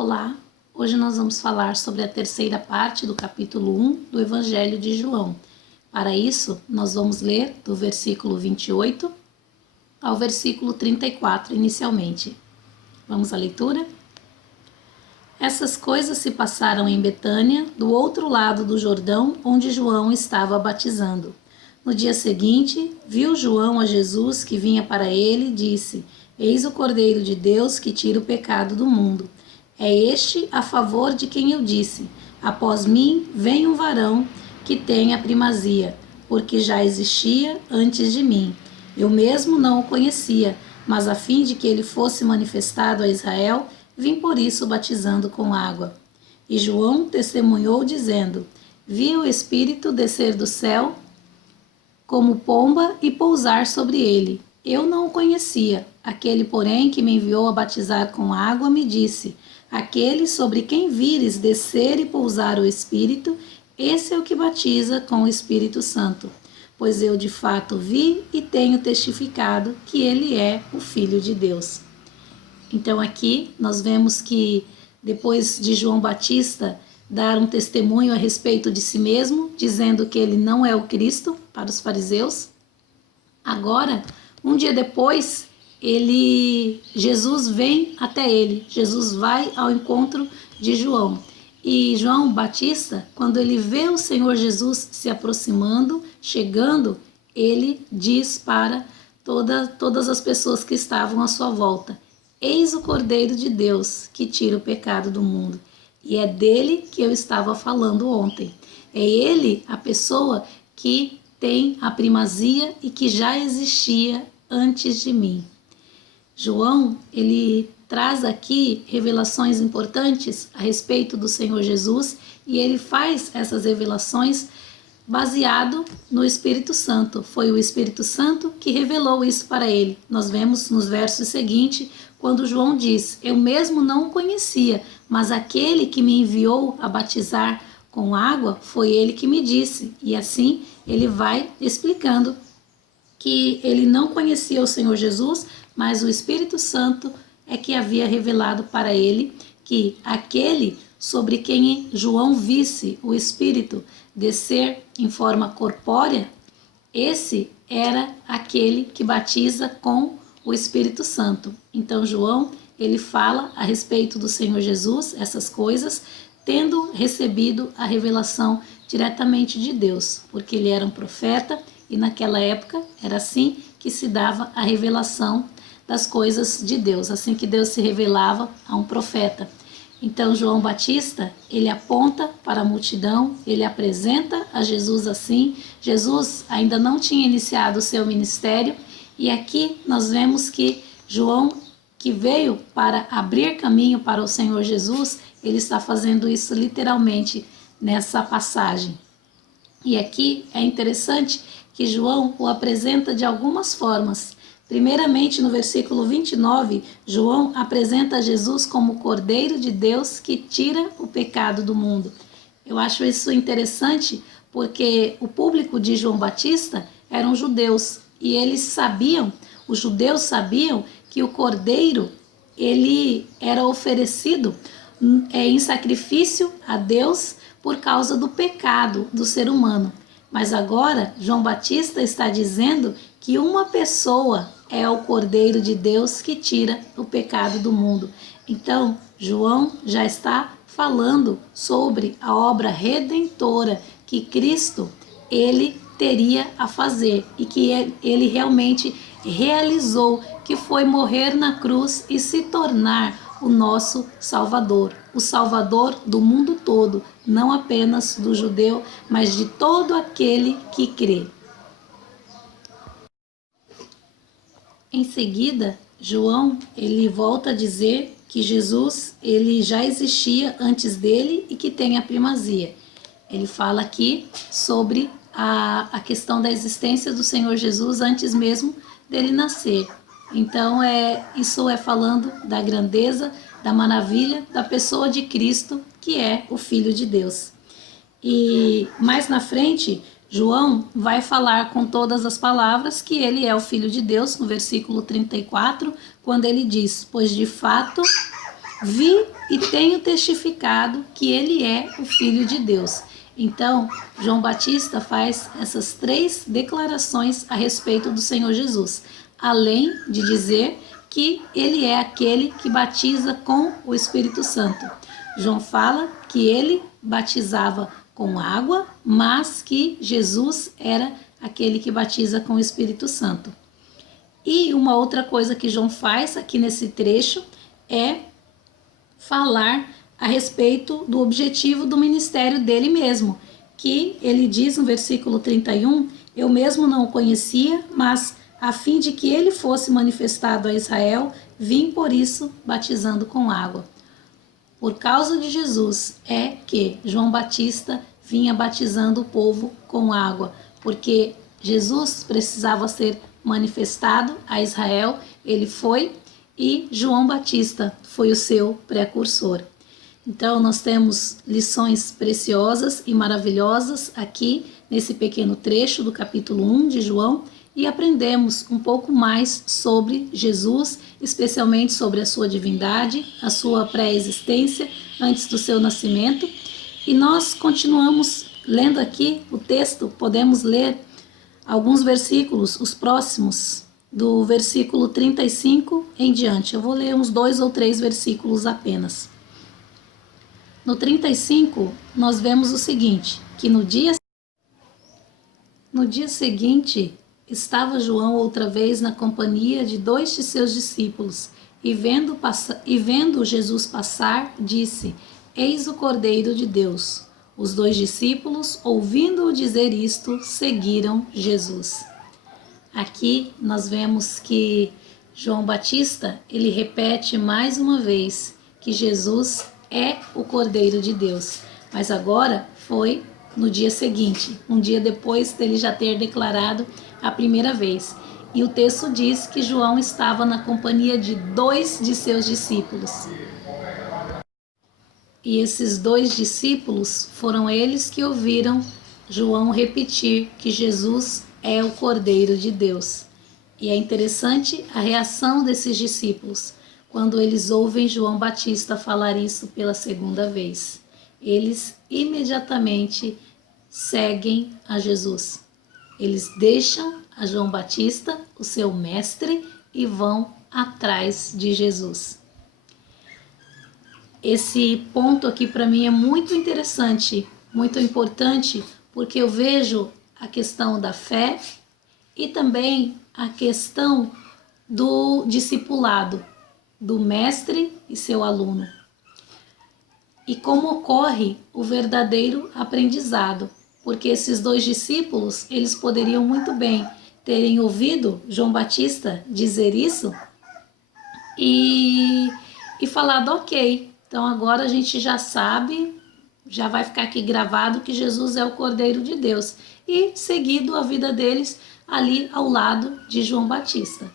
Olá, hoje nós vamos falar sobre a terceira parte do capítulo 1 do Evangelho de João. Para isso, nós vamos ler do versículo 28 ao versículo 34 inicialmente. Vamos à leitura? Essas coisas se passaram em Betânia, do outro lado do Jordão, onde João estava batizando. No dia seguinte, viu João a Jesus que vinha para ele e disse: Eis o Cordeiro de Deus que tira o pecado do mundo. É este a favor de quem eu disse: após mim vem um varão que tem a primazia, porque já existia antes de mim. Eu mesmo não o conhecia, mas a fim de que ele fosse manifestado a Israel, vim por isso batizando com água. E João testemunhou dizendo: Vi o Espírito descer do céu como pomba e pousar sobre ele. Eu não o conhecia. Aquele, porém, que me enviou a batizar com água, me disse: Aquele sobre quem vires descer e pousar o Espírito, esse é o que batiza com o Espírito Santo. Pois eu de fato vi e tenho testificado que ele é o Filho de Deus. Então aqui nós vemos que depois de João Batista dar um testemunho a respeito de si mesmo, dizendo que ele não é o Cristo para os fariseus, um dia depois, Jesus vem até ele, Jesus vai ao encontro de João. E João Batista, quando ele vê o Senhor Jesus se aproximando, chegando, ele diz para todas as pessoas que estavam à sua volta: Eis o Cordeiro de Deus que tira o pecado do mundo. E é dele que eu estava falando ontem. É ele a pessoa que tem a primazia e que já existia antes de mim. João, ele traz aqui revelações importantes a respeito do Senhor Jesus e ele faz essas revelações baseado no Espírito Santo. Foi o Espírito Santo que revelou isso para ele. Nós vemos nos versos seguintes, quando João diz: Eu mesmo não o conhecia, mas aquele que me enviou a batizar com água foi ele que me disse. E assim ele vai explicando que ele não conhecia o Senhor Jesus, mas o Espírito Santo é que havia revelado para ele que aquele sobre quem João visse o Espírito descer em forma corpórea, esse era aquele que batiza com o Espírito Santo. Então João, ele fala a respeito do Senhor Jesus, essas coisas, tendo recebido a revelação diretamente de Deus, porque ele era um profeta e naquela época era assim que se dava a revelação das coisas de Deus, assim que Deus se revelava a um profeta. Então João Batista, ele aponta para a multidão, ele apresenta a Jesus assim. Jesus ainda não tinha iniciado o seu ministério e aqui nós vemos que João, que veio para abrir caminho para o Senhor Jesus, ele está fazendo isso literalmente nessa passagem. E aqui é interessante que João o apresenta de algumas formas. Primeiramente, no versículo 29, João apresenta Jesus como o Cordeiro de Deus que tira o pecado do mundo. Eu acho isso interessante porque o público de João Batista eram judeus e os judeus sabiam que o Cordeiro ele era oferecido em sacrifício a Deus por causa do pecado do ser humano. Mas agora, João Batista está dizendo que uma pessoa é o Cordeiro de Deus que tira o pecado do mundo. Então, João já está falando sobre a obra redentora que Cristo, ele teria a fazer e que ele realmente realizou, que foi morrer na cruz e se tornar o nosso Salvador, o Salvador do mundo todo, não apenas do judeu, mas de todo aquele que crê. Em seguida, João, ele volta a dizer que Jesus, ele já existia antes dele e que tem a primazia. Ele fala aqui sobre a questão da existência do Senhor Jesus antes mesmo dele nascer. Então, isso é falando da grandeza, da maravilha da pessoa de Cristo, que é o Filho de Deus. E mais na frente, João vai falar com todas as palavras que ele é o Filho de Deus, no versículo 34, quando ele diz: Pois de fato vi e tenho testificado que ele é o Filho de Deus. Então, João Batista faz essas 3 declarações a respeito do Senhor Jesus, além de dizer que ele é aquele que batiza com o Espírito Santo. João fala que ele batizava com água, mas que Jesus era aquele que batiza com o Espírito Santo. E uma outra coisa que João faz aqui nesse trecho é falar a respeito do objetivo do ministério dele mesmo, que ele diz no versículo 31, eu mesmo não o conhecia, mas a fim de que ele fosse manifestado a Israel, vim por isso batizando com água. Por causa de Jesus é que João Batista vinha batizando o povo com água, porque Jesus precisava ser manifestado a Israel, ele foi, e João Batista foi o seu precursor. Então, nós temos lições preciosas e maravilhosas aqui nesse pequeno trecho do capítulo 1 de João e aprendemos um pouco mais sobre Jesus, especialmente sobre a sua divindade, a sua pré-existência antes do seu nascimento. E nós continuamos lendo aqui o texto, podemos ler alguns versículos, os próximos, do versículo 35 em diante. Eu vou ler uns 2 ou 3 versículos apenas. No 35, nós vemos o seguinte, que no dia seguinte, estava João outra vez na companhia de 2 de seus discípulos, e vendo Jesus passar, disse, eis o Cordeiro de Deus. Os 2 discípulos, ouvindo-o dizer isto, seguiram Jesus. Aqui nós vemos que João Batista, ele repete mais uma vez que Jesus é o Cordeiro de Deus. Mas agora foi no dia seguinte, um dia depois dele já ter declarado a primeira vez. E o texto diz que João estava na companhia de 2 de seus discípulos. E esses 2 discípulos foram eles que ouviram João repetir que Jesus é o Cordeiro de Deus. E é interessante a reação desses discípulos quando eles ouvem João Batista falar isso pela segunda vez. Eles imediatamente seguem a Jesus. Eles deixam a João Batista, o seu mestre, e vão atrás de Jesus. Esse ponto aqui para mim é muito interessante, muito importante, porque eu vejo a questão da fé e também a questão do discipulado, do mestre e seu aluno. E como ocorre o verdadeiro aprendizado, porque esses 2 discípulos, eles poderiam muito bem terem ouvido João Batista dizer isso e falado, ok, então agora a gente já sabe, já vai ficar aqui gravado que Jesus é o Cordeiro de Deus, e seguido a vida deles ali ao lado de João Batista.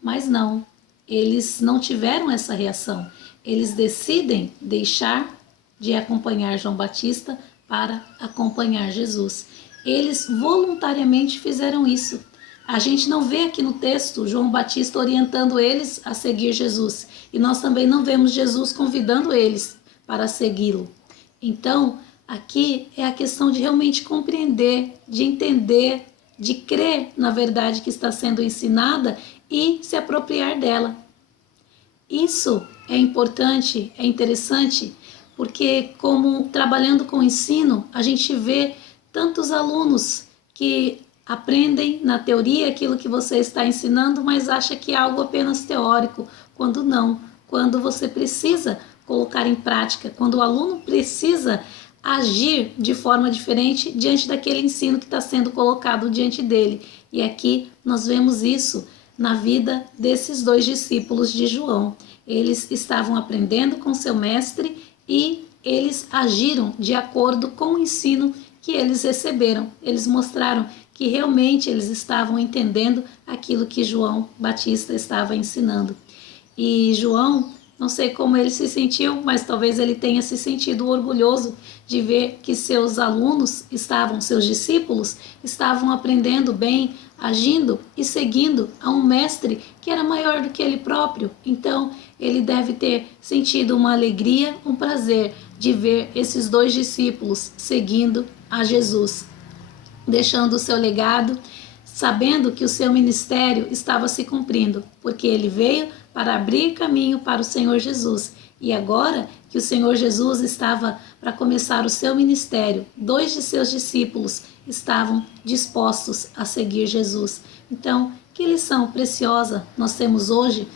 Mas não, eles não tiveram essa reação, eles decidem deixar de acompanhar João Batista para acompanhar Jesus. Eles voluntariamente fizeram isso. A gente não vê aqui no texto João Batista orientando eles a seguir Jesus. E nós também não vemos Jesus convidando eles para segui-lo. Então, aqui é a questão de realmente compreender, de entender, de crer na verdade que está sendo ensinada e se apropriar dela. Isso é importante, é interessante, porque como trabalhando com o ensino, a gente vê tantos alunos que aprendem na teoria aquilo que você está ensinando, mas acha que é algo apenas teórico, quando não, quando você precisa colocar em prática, quando o aluno precisa agir de forma diferente diante daquele ensino que está sendo colocado diante dele. E aqui nós vemos isso na vida desses 2 discípulos de João. Eles estavam aprendendo com seu mestre e eles agiram de acordo com o ensino que eles receberam. Eles mostraram que realmente eles estavam entendendo aquilo que João Batista estava ensinando. E João, Não sei como ele se sentiu, mas talvez ele tenha se sentido orgulhoso de ver que seus alunos seus discípulos, estavam aprendendo bem, agindo e seguindo a um mestre que era maior do que ele próprio. Então, ele deve ter sentido uma alegria, um prazer de ver esses dois discípulos seguindo a Jesus, deixando o seu legado, sabendo que o seu ministério estava se cumprindo, porque ele veio para abrir caminho para o Senhor Jesus. E agora que o Senhor Jesus estava para começar o seu ministério, dois de seus discípulos estavam dispostos a seguir Jesus. Então, que lição preciosa nós temos hoje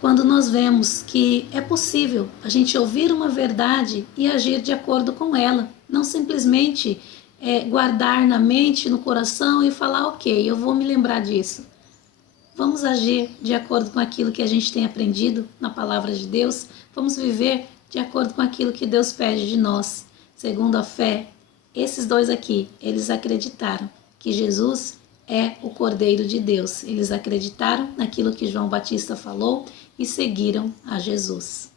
quando nós vemos que é possível a gente ouvir uma verdade e agir de acordo com ela, não simplesmente guardar na mente, no coração e falar, ok, eu vou me lembrar disso. Vamos agir de acordo com aquilo que a gente tem aprendido na palavra de Deus. Vamos viver de acordo com aquilo que Deus pede de nós. Segundo a fé, esses dois aqui, eles acreditaram que Jesus é o Cordeiro de Deus. Eles acreditaram naquilo que João Batista falou e seguiram a Jesus.